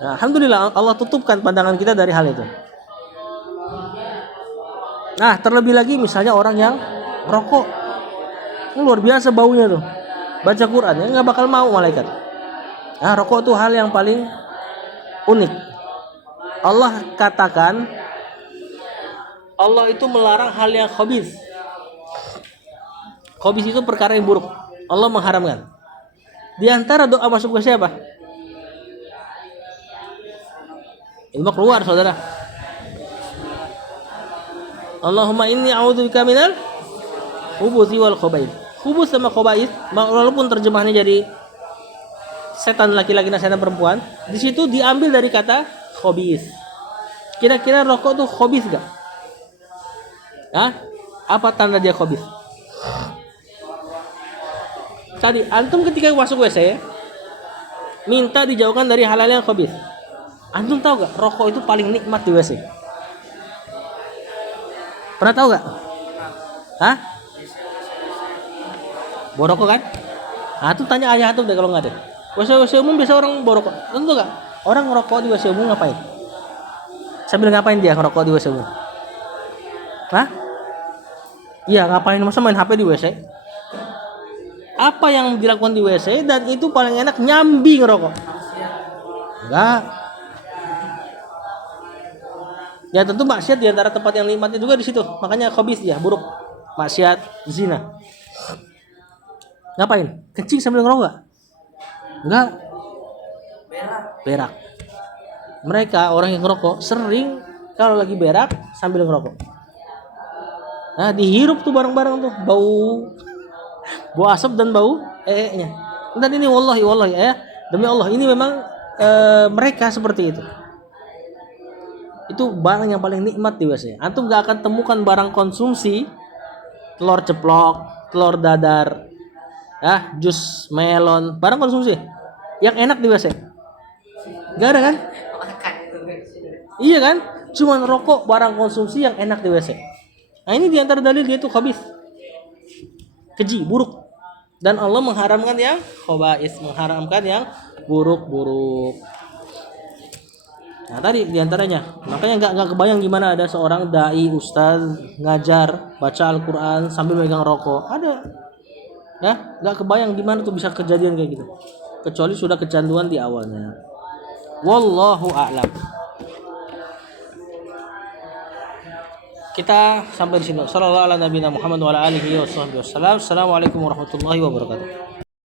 Nah, alhamdulillah Allah tutupkan pandangan kita dari hal itu. Nah, terlebih lagi misalnya orang yang rokok, luar biasa baunya tuh. Baca Quran ya nggak bakal mau malaikat. Nah, rokok tuh hal yang paling unik. Allah katakan, Allah itu melarang hal yang khabith. Khabith itu perkara yang buruk. Allah mengharamkan. Di antara doa masuk ke siapa? Ilmu keluar, saudara. Allahumma inni a'udzubika minal khubuthi wal khaba'ith. Khubus sama khaba'ith walaupun terjemahannya jadi setan laki-laki dan setan perempuan, di situ diambil dari kata khabis. Kira-kira rokok tuh khabis gak? Hah? Apa tanda dia khabis? Tadi antum ketika masuk WC minta dijauhkan dari hal-hal yang khabis. Antum tahu gak rokok itu paling nikmat di WC? Pernah tahu gak? Hah? Borokok kan? Nah, tuh tanya ayah antum deh kalau nggak deh. WC umum biasa orang borokok. Tentu gak? Orang ngerokok di WC umum ngapain? Sambil ngapain dia ngerokok di WC umum? Hah? Iya, ngapain? Masa main HP di WC? Apa yang dilakukan di WC dan itu paling enak nyambi ngerokok? Enggak. Ya tentu maksiat di antara tempat yang nikmatnya juga di situ. Makanya khabis dia, buruk. Maksiat, zina. Ngapain? Kencing sambil ngerokok? Enggak. Berak. Mereka orang yang ngerokok sering kalau lagi berak sambil ngerokok. Nah, dihirup tuh bareng-bareng tuh bau asap dan bau nya. Dan ini wallahi ya, demi Allah ini memang mereka seperti itu. Itu barang yang paling nikmat di WC. Antum gak akan temukan barang konsumsi telur ceplok, telur dadar, jus melon, barang konsumsi yang enak di WC. Gak ada kan? Iya kan? Cuman rokok barang konsumsi yang enak di WC. Nah ini diantara dalil dia itu khabis, keji, buruk. Dan Allah mengharamkan yang khabais, mengharamkan yang buruk-buruk. Nah tadi diantaranya, makanya nggak kebayang gimana ada seorang dai ustaz ngajar baca Al-Quran sambil megang rokok. Ada, ya nggak kebayang gimana tuh bisa kejadian kayak gitu. Kecuali sudah kecanduan di awalnya. Wallahu a'lam. Kita sampai di sini. Sallallahu ala nabiyina Muhammad wa ala alihi wasallam. Assalamualaikum warahmatullahi wabarakatuh.